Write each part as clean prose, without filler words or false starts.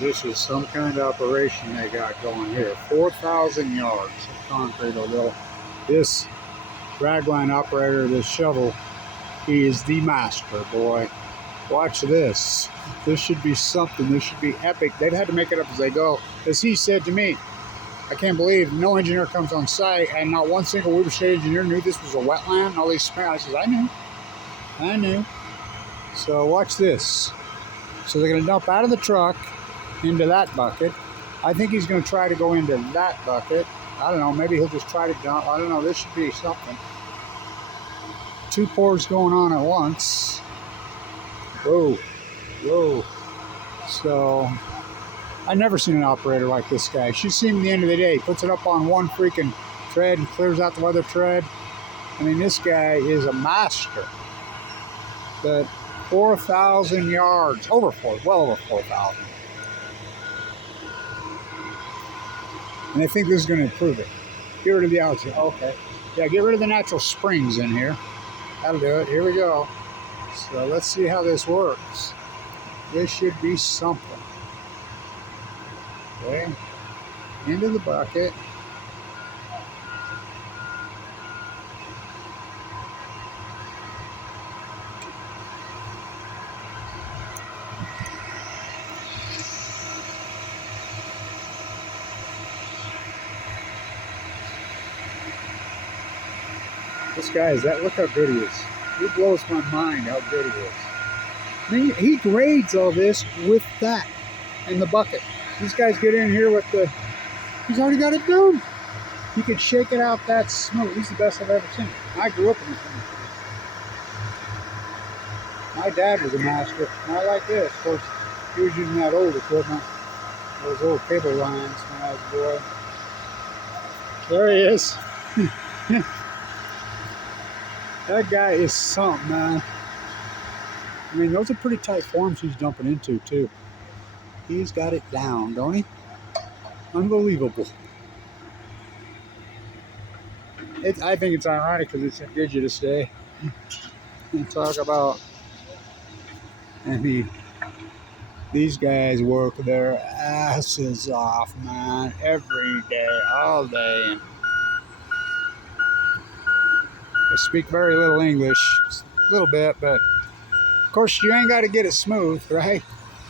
This is some kind of operation they got going here. 4,000 yards of concrete. Although this dragline operator, this shovel, he is the master, boy. Watch this. This should be something. This should be epic. They've had to make it up as they go. As he said to me, I can't believe no engineer comes on site and not one single Weber State engineer knew this was a wetland and all these smells. I said, I knew. So watch this. So they're going to dump out of the truck into that bucket. I think he's going to try to go into that bucket. I don't know. Maybe he'll just try to dump. I don't know. This should be something. Two pours going on at once. Whoa. Whoa. So I've never seen an operator like this guy. You should see him at the end of the day. He puts it up on one freaking tread and clears out the other tread. I mean, this guy is a master. But 4,000 yards, well over 4,000. And I think this is going to improve it. Get rid of the outside. Okay. Yeah, get rid of the natural springs in here. That'll do it. Here we go. So let's see how this works. This should be something. Okay. Into the bucket. This guy is that. Look how good he is. He blows my mind how good he is. I mean, he grades all this with that in the bucket. These guys get in here with the. He's already got it done. He could shake it out that smooth. He's the best I've ever seen. I grew up in this thing. My dad was a master. Not like this. Of course, he was using that old equipment. Those old cable lines when I was a boy. There he is. That guy is something, man. I mean, those are pretty tight forms he's dumping into, too. He's got it down, don't he? Unbelievable. I think it's ironic because it's Indigenous Day. And talk about, I mean, these guys work their asses off, man, every day, all day. They speak very little English, a little bit, but of course you ain't got to get it smooth, right?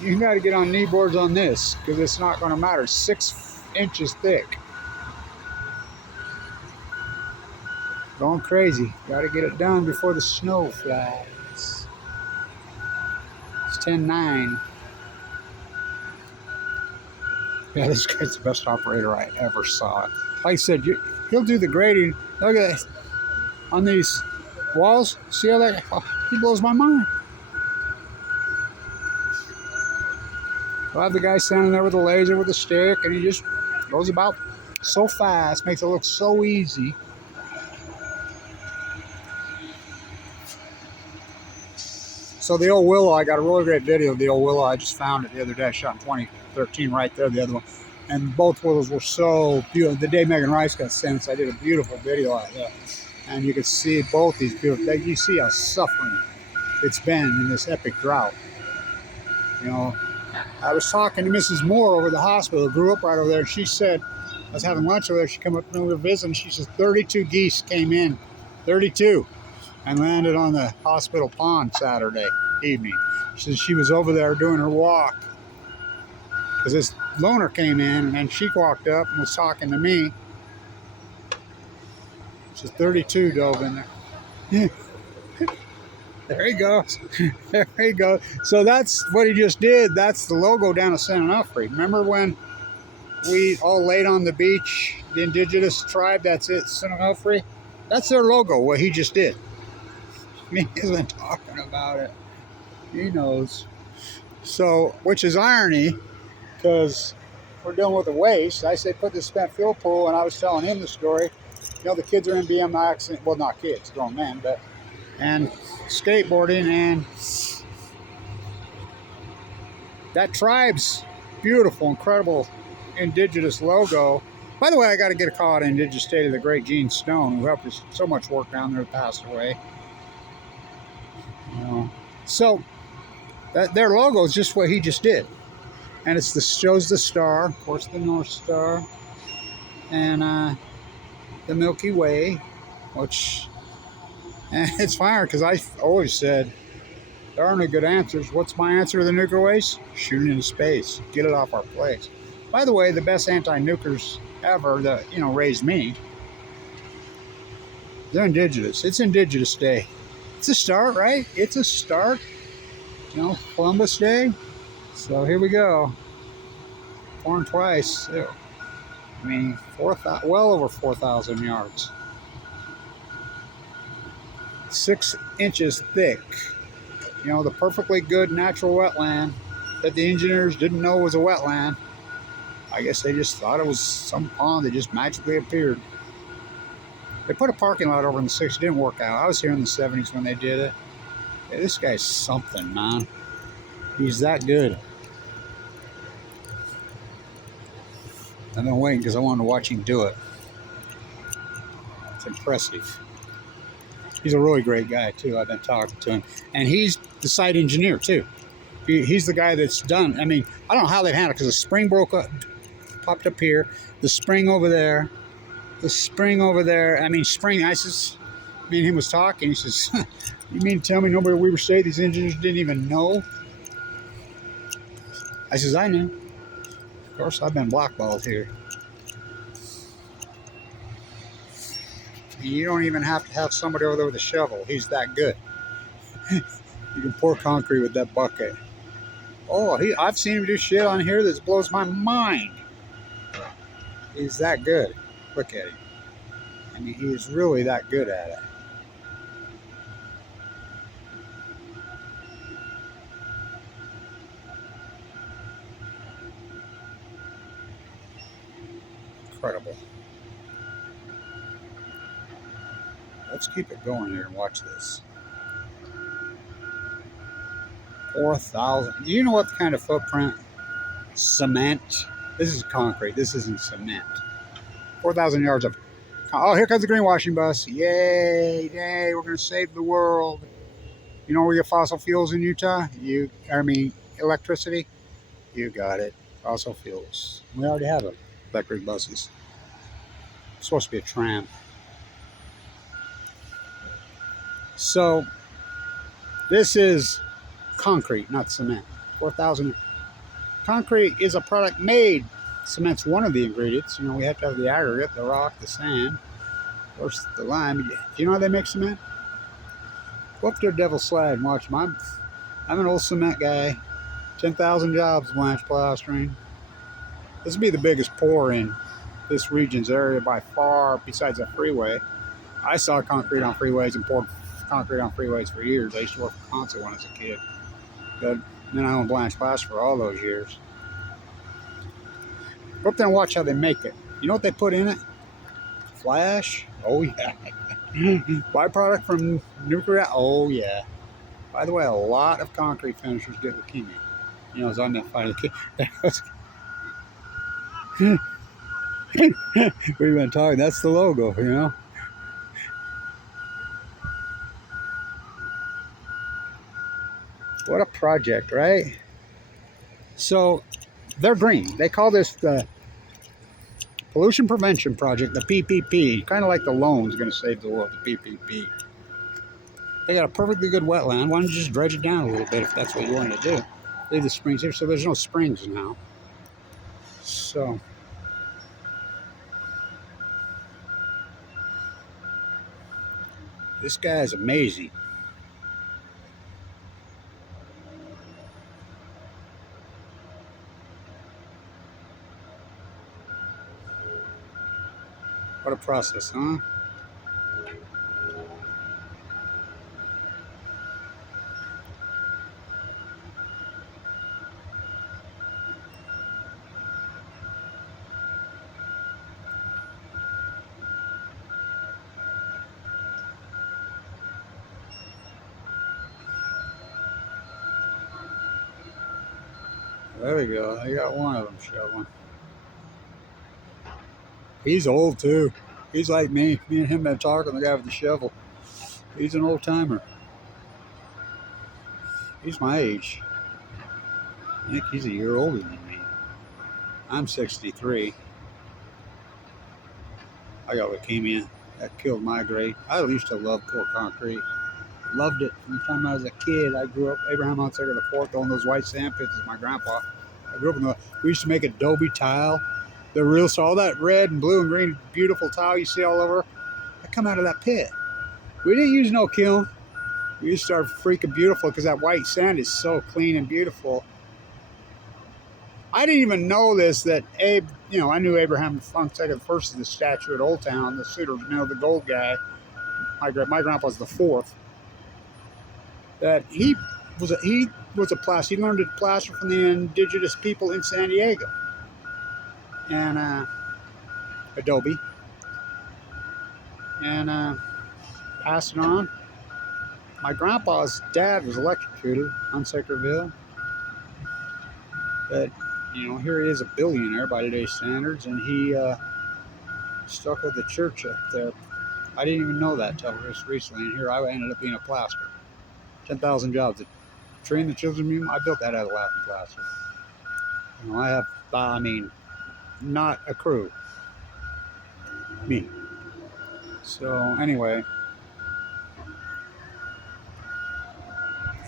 You got to get on knee boards on this because it's not going to matter. 6 inches thick. Going crazy. Got to get it done before the snow flies. It's 10:09. Yeah, this guy's the best operator I ever saw. Like I said, he'll do the grading. Look at this. On these walls, see how that, he blows my mind. I'll have the guy standing there with a laser with a stick, and he just goes about so fast, makes it look so easy. So the old willow, I got a really great video of the old willow. I just found it the other day. I shot in 2013 right there, the other one. And both willows were so beautiful. The day Megan Rice got sentenced, I did a beautiful video like that. And you can see both these beautiful, you see how suffering it's been in this epic drought. You know, I was talking to Mrs. Moore over at the hospital, grew up right over there, and she said, I was having lunch over there, she came up to me, we were visiting, she said 32 geese came in, 32, and landed on the hospital pond Saturday evening. She said she was over there doing her walk, because this loner came in, and she walked up and was talking to me. So 32 dove in there. There he goes. There he goes. So that's what he just did. That's the logo down at St. Onofre. Remember when we all laid on the beach, the Indigenous tribe, that's it, St. Onofre? That's their logo, what he just did. He isn't talking about it. He knows. So, which is irony, because we're dealing with the waste. I say put the spent fuel pool, and I was telling him the story. You know, the kids are in BMX, well, not kids, grown men, but, and skateboarding, and that tribe's beautiful, incredible Indigenous logo. By the way, I got to get a call out of Indigenous State of the great Gene Stone, who helped us so much work down there, passed away. You know, so their logo is just what he just did. And it's shows the star, of course, the North Star, and the Milky Way, which and it's fire because I always said there aren't any good answers. What's my answer to the nuclear waste? Shoot it into space. Get it off our plates. By the way, the best anti-nukers ever that raised me, they're Indigenous. It's Indigenous Day. It's a start, right? It's a start. Columbus Day. So here we go. Born twice. Ew. I mean, well over 4,000 yards. 6 inches thick. The perfectly good natural wetland that the engineers didn't know was a wetland. I guess they just thought it was some pond that just magically appeared. They put a parking lot over in the 60s. It didn't work out. I was here in the 70s when they did it. Yeah, this guy's something, man. He's that good. I've been waiting because I wanted to watch him do it. It's impressive. He's a really great guy, too. I've been talking to him. And he's the site engineer, too. He's the guy that's done. I mean, I don't know how they've handled it because the spring broke up, popped up here. The spring over there. The spring over there. I mean, spring ices. Me and him was talking. He says, you mean to tell me nobody we were saying these engineers didn't even know? I says, I knew. Of course, I've been blackballed here. You don't even have to have somebody over there with a shovel. He's that good. You can pour concrete with that bucket. Oh, I've seen him do shit on here that blows my mind. He's that good. Look at him. I mean, he is really that good at it. Incredible. Let's keep it going here and watch this. 4,000. You know what kind of footprint? Cement. This is concrete. This isn't cement. 4,000 yards of. Oh, here comes the greenwashing bus. Yay, yay, we're going to save the world. You know where we get fossil fuels in Utah? Electricity? You got it. Fossil fuels. We already have electric buses. It's supposed to be a tram. So, this is concrete, not cement. 4,000. Concrete is a product made. Cement's one of the ingredients. We have to have the aggregate, the rock, the sand, of course, the lime. Do you know how they make cement? Go up to Devil's Slide and watch them. I'm an old cement guy. 10,000 jobs, Blanch plowstring. This will be the biggest pour in this region's area by far, besides a freeway. I saw concrete on freeways and poured concrete on freeways for years. I used to work for Concert when I was a kid. Good. And then I owned Blanch Plaster for all those years. Go up there and watch how they make it. You know what they put in it? Flash? Oh, yeah. Byproduct from nuclear? Oh, yeah. By the way, a lot of concrete finishers get leukemia. As I'm that fight. We've been talking. That's the logo, What a project, right? So, they're green. They call this the Pollution Prevention Project, the PPP. Kind of like the loan's going to save the world, the PPP. They got a perfectly good wetland. Why don't you just dredge it down a little bit if that's what you want to do? Leave the springs here. So there's no springs now. So, this guy is amazing. What a process, huh? There we go. I got one of them shoveling. He's old too. He's like me. Me and him been talking. The guy with the shovel. He's an old timer. He's my age. I think he's a year older than me. I'm 63. I got leukemia. That killed my grade. I used to love poured concrete. Loved it from the time I was a kid. I grew up Abraham Hunsaker IV on those white sand pits with my grandpa. I grew up in the. We used to make adobe tile. The real, so all that red and blue and green beautiful tile you see all over, that come out of that pit. We didn't use no kiln. We used to start freaking beautiful because that white sand is so clean and beautiful. I didn't even know this, that Abe, you know, I knew Abraham Hunsaker first is the statue at Old Town, the suitor, you know, the gold guy. My grandpa's the fourth. That he was a plaster. He learned to plaster from the indigenous people in San Diego, and adobe, and passed it on. My grandpa's dad was electrocuted on Sakerville, but you know, here he is, a billionaire by today's standards, and he stuck with the church up there. I didn't even know that till just recently, and here I ended up being a plaster. 10,000 jobs. To train the children museum, I built that out of laughing plaster. You know, I have, I mean, not a crew. Me. So anyway,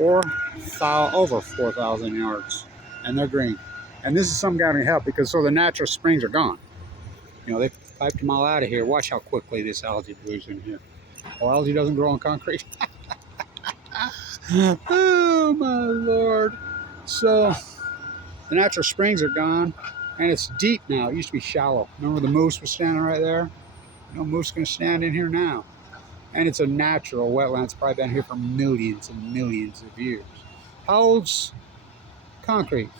over 4,000 yards, and they're green. And this is some guy to help because so the natural springs are gone. You know, they piped them all out of here. Watch how quickly this algae moves in here. Well, algae doesn't grow on concrete. Oh my Lord! So the natural springs are gone, and it's deep now. It used to be shallow. Remember the moose was standing right there? No moose gonna stand in here now. And it's a natural wetland. It's probably been here for millions and millions of years. How old's concrete?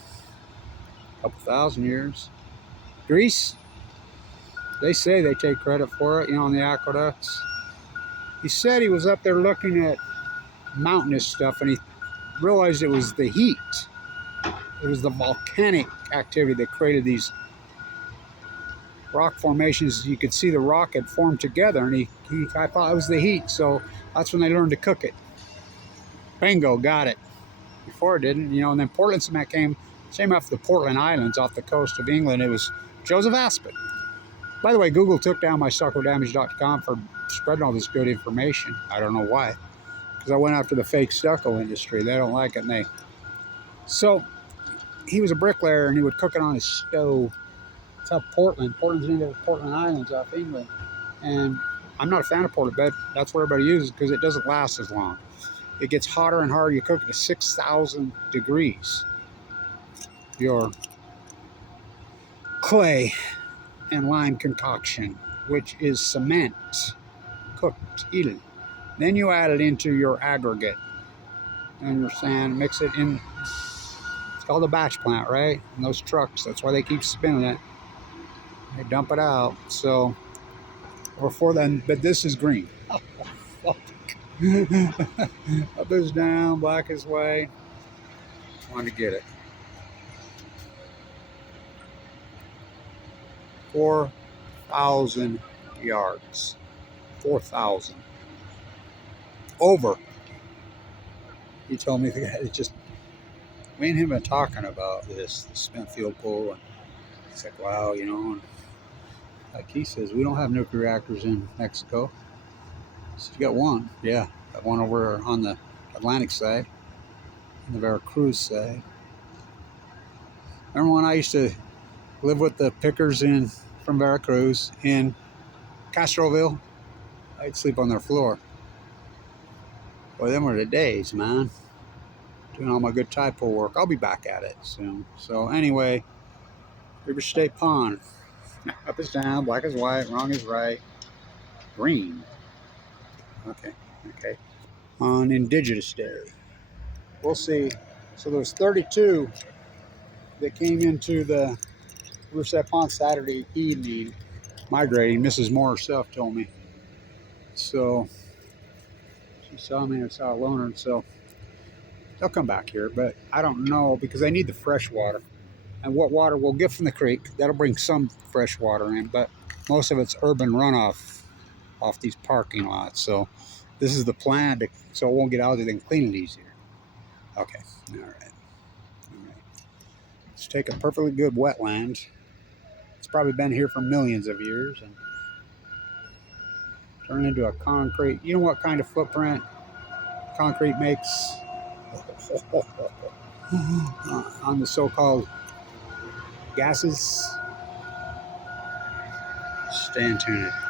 A couple thousand years. Greece? They say they take credit for it, you know, on the aqueducts. He said he was up there looking at mountainous stuff and he realized it was the heat. It was the volcanic activity that created these rock formations. You could see the rock had formed together, and I thought it was the heat, so that's when they learned to cook it. Bingo, got it. Before it didn't, you know, and then Portland cement came off the Portland Islands off the coast of England. It was Joseph Aspin. By the way, Google took down my stuccodamage.com for spreading all this good information. I don't know why, because I went after the fake stucco industry. They don't like it, So he was a bricklayer, and he would cook it on his stove. It's how Portland's into the Portland Islands off England. And I'm not a fan of Portland, but that's what everybody uses because it doesn't last as long. It gets hotter and harder. You cook it to 6,000 degrees. Your clay and lime concoction, which is cement, cooked, heated. Then you add it into your aggregate and your sand, mix it in. It's called a batch plant, right? And those trucks, that's why they keep spinning it. They dump it out. So, before then, but this is green. Oh, fuck. Up is down, black is white. Wanted to get it. 4,000 yards. 4,000. Over. He told me that just, me and him been talking about this, the spent fuel pool, and it's like, wow, you know, and like he says, we don't have nuclear reactors in Mexico. So you got one, yeah, got one over on the Atlantic side, and the Veracruz side. Remember when I used to live with the pickers from Veracruz in Castroville? I'd sleep on their floor. Boy, them were the days, man. Doing all my good typo work. I'll be back at it soon. So anyway, River State Pond. Up is down, black is white, wrong is right, green. Okay. On Indigenous Day. We'll see. So there's 32 that came into the Riverside Pond Saturday evening migrating. Mrs. Moore herself told me. So she saw me and I saw a loner, and so they'll come back here, but I don't know because they need the fresh water. And what water we'll get from the creek, that'll bring some fresh water in, but most of it's urban runoff off these parking lots. So this is the plan so it won't get out there, then clean it easier. Okay, all right. Let's take a perfectly good wetland It's probably been here for millions of years and turned into a concrete. You know what kind of footprint concrete makes on the so-called gases? Stay tuned.